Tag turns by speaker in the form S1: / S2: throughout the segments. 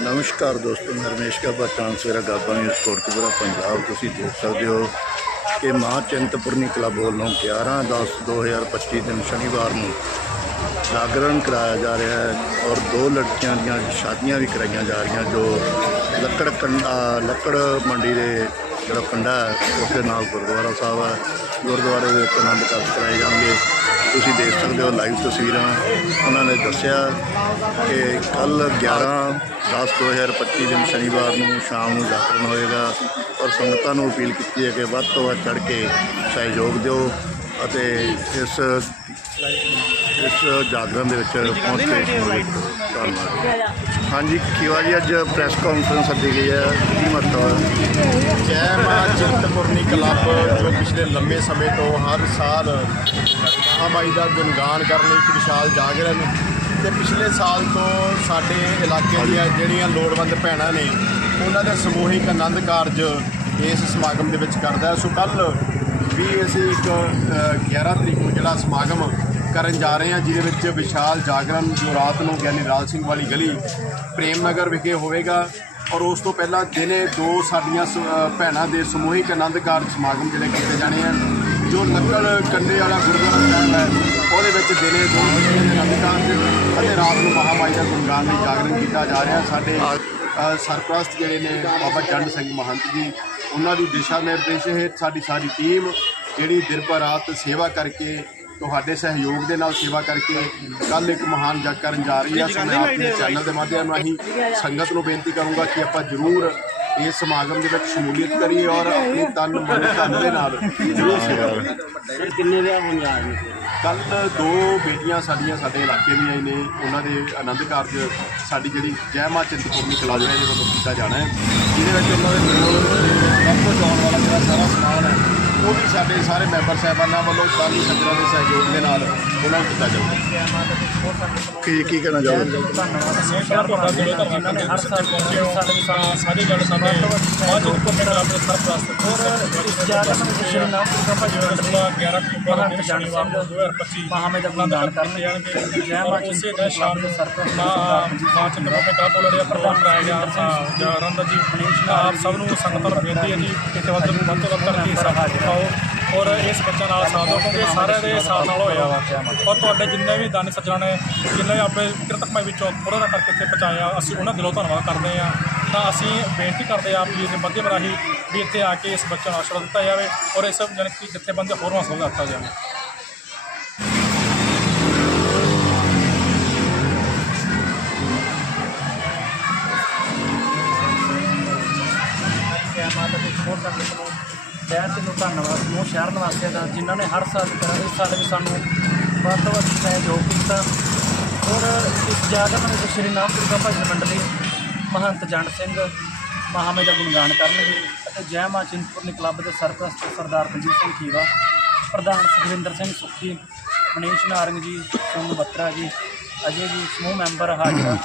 S1: ਨਮਸਕਾਰ ਦੋਸਤੋ, ਮੈਂ ਰਮੇਸ਼ ਗੱਬਾ ਚਾਂਸਵੇਰਾ ਗਾਬਾ ਨਿਊਜ਼ ਕੋਟਕਪੂਰਾ ਪੰਜਾਬ ਤੁਸੀਂ ਦੇਖ ਸਕਦੇ ਹੋ ਕਿ ਮਾਂ ਚਿੰਤਪੁਰਨੀ ਕਲੱਬ ਵੱਲੋਂ 11 10 2025 ਦਿਨ ਸ਼ਨੀਵਾਰ ਨੂੰ ਜਾਗਰਣ ਕਰਾਇਆ ਜਾ ਰਿਹਾ ਹੈ ਔਰ ਦੋ ਲੜਕੀਆਂ ਦੀਆਂ ਸ਼ਾਦੀਆਂ ਵੀ ਕਰਾਈਆਂ ਜਾ ਰਹੀਆਂ, ਜੋ ਲੱਕੜ ਕੰਡਾ, ਲੱਕੜ ਮੰਡੀ ਦੇ ਜਿਹੜਾ ਕੰਡਾ ਹੈ, ਉਸ ਨਾਲ ਗੁਰਦੁਆਰਾ ਸਾਹਿਬ ਹੈ। ਗੁਰਦੁਆਰੇ ਦੇ ਵਿੱਚ ਆਨੰਦ ਕਾਰਜ ਕਰਾਏ ਜਾਣਗੇ। ਤੁਸੀਂ ਦੇਖ ਸਕਦੇ ਹੋ ਲਾਈਵ ਤਸਵੀਰਾਂ, ਉਹਨਾਂ ਨੇ ਦੱਸਿਆ ਕਿ ਕੱਲ 11 10 2025 ਦਿਨ ਸ਼ਨੀਵਾਰ ਨੂੰ ਸ਼ਾਮ ਨੂੰ ਜਾਗਰਣ ਹੋਏਗਾ ਔਰ ਸੰਗਤਾਂ ਨੂੰ ਅਪੀਲ ਕੀਤੀ ਹੈ ਕਿ ਵੱਧ ਤੋਂ ਵੱਧ ਚੜ੍ਹ ਕੇ ਸਹਿਯੋਗ ਦਿਓ ਅਤੇ ਇਸ ਇਸ ਜਾਗਰਣ ਦੇ ਵਿੱਚ ਪਹੁੰਚ ਕੇ ਸ਼ਮੂਲੀਅਤ ਕਰੋ। ਧੰਨਵਾਦ ਹਾਂਜੀ, ਖੀਵਾ ਜੀ, ਅੱਜ ਪ੍ਰੈਸ ਕਾਨਫਰੰਸ ਸੱਦੀ ਗਈ ਹੈ, ਕੀ ਮਹੱਤਵ ਹੈ
S2: ਜੈ ਮਾਂ ਕਲੱਬ ਜੋ ਪਿਛਲੇ ਲੰਮੇ ਸਮੇਂ ਤੋਂ ਹਰ ਸਾਲ ਮਹਾਮਾਈ ਦਾ ਗੁਣਗਾਨ ਕਰਨ ਲਈ ਇੱਕ ਵਿਸ਼ਾਲ ਜਾਗਰਣ ਤੇ ਪਿਛਲੇ ਸਾਲ ਤੋਂ ਸਾਡੇ ਇਲਾਕੇ ਦੀਆਂ ਜਿਹੜੀਆਂ ਲੋੜਵੰਦ ਭੈਣਾਂ ਨੇ ਉਹਨਾਂ ਦੇ ਸਮੂਹਿਕ ਆਨੰਦ ਕਾਰਜ ਇਸ ਸਮਾਗਮ ਦੇ ਵਿੱਚ ਕਰਦਾ ਸੋ ਕੱਲ ਵੀ ਅਸੀਂ ਇੱਕ ਅ, 11 ਤਰੀਕ ਨੂੰ ਜਿਹੜਾ ਸਮਾਗਮ ਕਰਨ ਜਾ ਰਹੇ ਹਾਂ, ਜਿਹਦੇ ਵਿੱਚ ਵਿਸ਼ਾਲ ਜਾਗਰਣ ਜੋ ਰਾਤ ਨੂੰ ਗਿਆਨੀ ਲਾਲ ਸਿੰਘ ਵਾਲੀ ਗਲੀ ਪ੍ਰੇਮ ਨਗਰ ਵਿਖੇ ਹੋਵੇਗਾ ਔਰ ਉਸ ਤੋਂ ਪਹਿਲਾਂ ਦਿਨੇ ਦੋ ਸਾਡੀਆਂ ਸ- ਭੈਣਾਂ ਦੇ ਸਮੂਹਿਕ ਆਨੰਦ ਕਾਰਜ ਸਮਾਗਮ ਜਿਹੜੇ ਕੀਤੇ ਜਾਣੇ ਹਨ, ਜੋ ਲੱਕੜ ਕੰਡੇ ਵਾਲਾ ਗੁਰਦੁਆਰਾ ਸਾਹਿਬ ਹੈ, ਉਹਦੇ ਵਿੱਚ ਦਿਨੇ ਦੋ ਵਜੇ ਦੇ ਆਨੰਦ ਕਾਰਜ ਅਤੇ ਰਾਤ ਨੂੰ ਮਹਾਮਾਈ ਦਾ ਗੁਣਗਾਨ ਲਈ ਜਾਗਰਣ ਕੀਤਾ ਜਾ ਰਿਹਾ। ਸਾਡੇ ਸਰਪ੍ਰਸਤ ਜਿਹੜੇ ਨੇ ਬਾਬਾ ਚੰਦ ਸਿੰਘ ਮਹੰਤ ਜੀ, ਉਹਨਾਂ ਦੀ ਦਿਸ਼ਾ ਨਿਰਦੇਸ਼ ਹੇਠ ਸਾਡੀ ਸਾਰੀ ਟੀਮ ਜਿਹੜੀ ਦਿਨ ਪਰ ਰਾਤ ਸੇਵਾ ਕਰਕੇ ਤੁਹਾਡੇ ਸਹਿਯੋਗ ਦੇ ਨਾਲ ਸੇਵਾ ਕਰਕੇ ਕੱਲ ਇੱਕ ਮਹਾਨ ਜਗ ਕਰਨ ਜਾ ਰਹੀ ਹੈ ਸੋ ਮੈਂ ਆਪਣੇ ਚੈਨਲ ਦੇ ਮਾਧਿਅਮ ਰਾਹੀਂ ਸੰਗਤ ਨੂੰ ਬੇਨਤੀ ਕਰੂੰਗਾ ਕਿ ਆਪਾਂ ਜ਼ਰੂਰ ਇਸ ਸਮਾਗਮ ਦੇ ਵਿੱਚ ਸ਼ਮੂਲੀਅਤ ਕਰੀਏ ਔਰ ਆਪਣੀ ਤਨ ਮਨ ਧਨ ਦੇ ਨਾਲ ਜ਼ਰੂਰ ਸੇਵਾ ਕਰੀਏ।
S3: ਕਿੰਨੇ ਵਿਆਹ ਹੋਣ ਆ ਰਹੇ
S2: ਕੱਲ ਦੋ ਬੇਟੀਆਂ ਸਾਡੀਆਂ ਸਾਡੇ ਇਲਾਕੇ ਦੀਆਂ ਹੀ ਨੇ। ਉਹਨਾਂ ਦੇ ਆਨੰਦ ਕਾਰਜ ਸਾਡੀ ਜਿਹੜੀ ਜੈ ਮਾਂ ਚਿੰਤਪੁਰਨੀ ਕਲਾਜਰੇ ਦੇ ਵੱਲੋਂ ਕੀਤਾ ਜਾਣਾ ਹੈ। ਜਿਹਦੇ ਵਿੱਚ ਉਹਨਾਂ ਦੇ ਕੋਲ ਸਭ ਤੋਂ ਜਾਣ ਵਾਲਾ ਜਿਹੜਾ ਸਾਰਾ ਸਮਾਨ ਹੈ ਉਹ ਵੀ ਸਾਡੇ ਸਾਰੇ ਮੈਂਬਰ ਸਾਹਿਬਾਨਾਂ ਵੱਲੋਂ ਦਾਨੀ ਸੱਜਣਾਂ ਦੇ ਸਹਿਯੋਗ ਦੇ ਨਾਲ ਉਹਨਾਂ ਨੂੰ ਕੀਤਾ ਜਾਊਗਾ।
S1: ਕੀ ਕੀ ਕਹਿਣਾ ਚਾਹੋਗੇ?
S4: ਸ਼ਹਿਰ ਤੁਹਾਡਾ ਦਿਲੋਂ ਧੰਨਵਾਦ। ਹਾਂ ਪਹੁੰਚੇ ਹੋ ਸਾਰੇ ਜਣ ਸਾਡੇ ਬਾਅਦ ਵਿੱਚ ਕੋਮੇ ਨਾਲ ਆਪਣੇ ਸਰਪ੍ਰਸਤ
S3: ਇਸ ਜਾਗਰਣ ਵਿੱਚ ਸ਼੍ਰੀ ਨਾਮ ਦਾ ਭਜਨ
S4: ਜਿਹੜਾ 11 ਅਕਤੂਬਰ ਨੂੰ
S3: ਜਾਣ
S4: ਸ਼ਨੀਵਾਰ ਨੂੰ 2025
S3: ਮਹਾਮੇ ਦਾ ਗੁਣਗਾਨ ਕਰਨ
S4: ਜਾਣਗੇ
S3: ਜੈ ਮਾਂ
S4: ਉਸੇ
S3: ਚਿੰਤਪੁਰਨੀ
S4: ਦਿਨ ਸ਼ਾਮ ਨੂੰ
S3: ਸਰਪ੍ਰਸਤ
S4: ਮਾਂ ਮਾਂ ਚੰਦਰਾ ਦੇ ਕਾਬੂ ਲੜਿਆ ਪ੍ਰੋਗਰਾਮ ਕਰਾਇਆ ਗਿਆ ਜਾਂ ਰੰਦ ਜੀ ਆਪ ਸਭ ਨੂੰ ਸੰਗਤਾਂ ਨੂੰ ਬੇਨਤੀ ਹੈ ਜੀ ਕਿ ਤਵੱਜੋ ਵੱਧ ਤੋਂ ਵੱਧ ਕਰਕੇ ਇਸ ਬੱਚਾ ਨਾਲ ਸਾਥ ਦਿਓ, ਕਿਉਂਕਿ ਸਾਰਿਆਂ ਦੇ ਸਾਥ ਨਾਲ ਹੋਇਆ ਵਾ। ਔਰ ਤੁਹਾਡੇ ਜਿੰਨੇ ਵੀ ਦਾਨੀ ਸੱਜਣਾ ਨੇ, ਜਿੰਨੇ ਵੀ ਆਪਣੇ ਕਿਰਤਕਮਈ ਵਿੱਚੋਂ ਥੋੜਾ ਦਾ ਕਰਕੇ ਇੱਥੇ ਪਹੁੰਚਾਇਆ, ਅਸੀਂ ਉਹਨਾਂ ਦਿਲੋਂ ਧੰਨਵਾਦ ਕਰਦੇ ਹਾਂ। ਤਾਂ ਅਸੀਂ ਬੇਨਤੀ ਕਰਦੇ ਹਾਂ ਆਪ ਜੀ ਦੇ ਮਾਧਿਅਮ ਰਾਹੀਂ ਵੀ ਇੱਥੇ ਆ ਕੇ ਇਸ ਬੱਚੇ ਨੂੰ ਆਸ਼ੀਰਵਾਦ ਦਿੱਤਾ ਜਾਵੇ ਔਰ ਇਸ ਜਾਣੀ ਕਿ ਜਿੱਥੇ ਬੰਦੇ ਹੋਰ ਹੌਸਲਾ ਦਿੱਤਾ ਜਾਵੇ।
S3: ਜੈ ਮਾਤਾ ਦੀ ਹੋਰ ਸੰਗਤ ਸ਼ਹਿਰ ਤੇ ਨੂੰ ਧੰਨਵਾਦ ਸਮੂਹ ਸ਼ਹਿਰ ਨਿਵਾਸੀਆਂ ਦਾ, ਜਿਨ੍ਹਾਂ ਨੇ ਹਰ ਸਾਲ ਦੀ ਤਰ੍ਹਾਂ ਇਸ ਸਾਲ ਵੀ ਸਾਨੂੰ ਵੱਧ ਤੋਂ ਵੱਧ ਸਹਿਯੋਗ ਕੀਤਾ। ਔਰ ਇਸ ਜਾਗਰਣ ਵਿੱਚ ਸ਼੍ਰੀ ਨਾਮ ਦੁਰਗਾ ਭਜਨ ਮੰਡਲੀ, ਮਹੰਤ ਜੰਡ ਸਿੰਘ ਮਹਾਮੇ ਦਾ ਗੁਣਗਾਨ ਕਰਨਗੇ ਅਤੇ ਜੈ ਮਾਂ ਚਿੰਤਪੁਰਨੀ ਕਲੱਬ ਦੇ ਸਰਪ੍ਰਸਤ ਸਰਦਾਰ ਮਨਜੀਤ ਸਿੰਘ ਖੀਵਾ, ਪ੍ਰਧਾਨ ਸੁਖਵਿੰਦਰ ਸਿੰਘ ਸੁੱਖੀ, ਮਨੀਸ਼ ਨਾਰੰਗ ਜੀ, ਸੋਨੂ ਬੱਤਰਾ ਜੀ, ਅਜੇ ਜੀ ਸਮੂਹ ਮੈਂਬਰ ਹਾਜ਼ਰ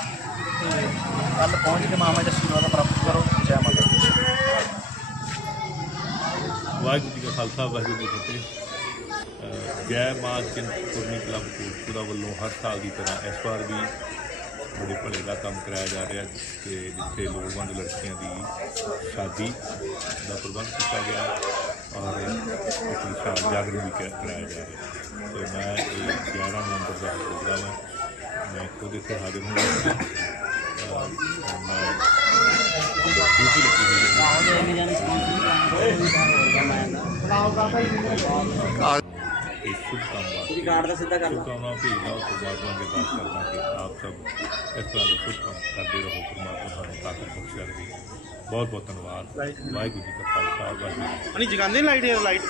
S3: ਤੇ ਕੱਲ ਪਹੁੰਚ ਕੇ ਮਹਾਮੇ ਦਾ ਆਸ਼ੀਰਵਾਦ ਪ੍ਰਾਪਤ
S5: ਖਾਲਸਾ ਵਾਹਿਗੁਰੂ ਜੀ ਕੀ ਫਤਿਹ। ਜੈ ਮਾਂ ਚਿੰਤਪੁਰਨੀ ਕਲੱਬ ਕੋਟਪੁਰਾ ਵੱਲੋਂ ਹਰ ਸਾਲ ਦੀ ਤਰ੍ਹਾਂ ਇਸ ਵਾਰ ਵੀ ਬੜੇ ਭਲੇ ਦਾ ਕੰਮ ਕਰਾਇਆ ਜਾ ਰਿਹਾ ਕਿ ਜਿੱਥੇ ਲੋੜਵੰਦ ਲੜਕੀਆਂ ਦੀ ਸ਼ਾਦੀ ਦਾ ਪ੍ਰਬੰਧ ਕੀਤਾ ਗਿਆ ਔਰ ਇੱਕ ਵਿਸ਼ਾਲ ਜਾਗਰਣ ਵੀ ਕਰ- ਕਰਾਇਆ ਜਾ ਰਿਹਾ। ਤੇ ਮੈਂ ਇਹ 11 ਨਵੰਬਰ ਦਾ ਪ੍ਰੋਗਰਾਮ ਹੈ। ਮੈਂ ਖੁਦ ਇੱਥੇ ਹਾਜ਼ਰ ਹੋਣਾ ਮੈਂ ਡਿਊਟੀ ਲੱਗੀ ਹੋਈ ਹੈ। ਇਹ
S3: ਕਾਰਡ ਦਾ ਸਿੱਧਾ ਕਰ
S5: ਭੇਜਦਾ ਪਰਮਾਤਮਾ ਕਰਦਾ ਕਿ ਆਪ ਸਭ ਇਸ ਤਰ੍ਹਾਂ ਦੇ ਸ਼ੁਭ ਕੰਮ ਕਰਦੇ ਰਹੋ ਪਰਮਾਤਮਾ ਤੁਹਾਨੂੰ ਤਾਕਤ ਬਖਸ਼ਿਆ ਰਹੇ। ਬਹੁਤ ਬਹੁਤ ਧੰਨਵਾਦ। ਵਾਹਿਗੁਰੂ ਜੀ ਕਾ ਖਾਲਸਾ ਵਾਹਿਗੁਰੂ ਜੀ ਕੀ ਫਤਿਹ।
S4: ਨਹੀਂ ਜਗਾਉਂਦੇ ਲਾਈਟ ਲਾਈਟ